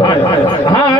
はいはいはい。はい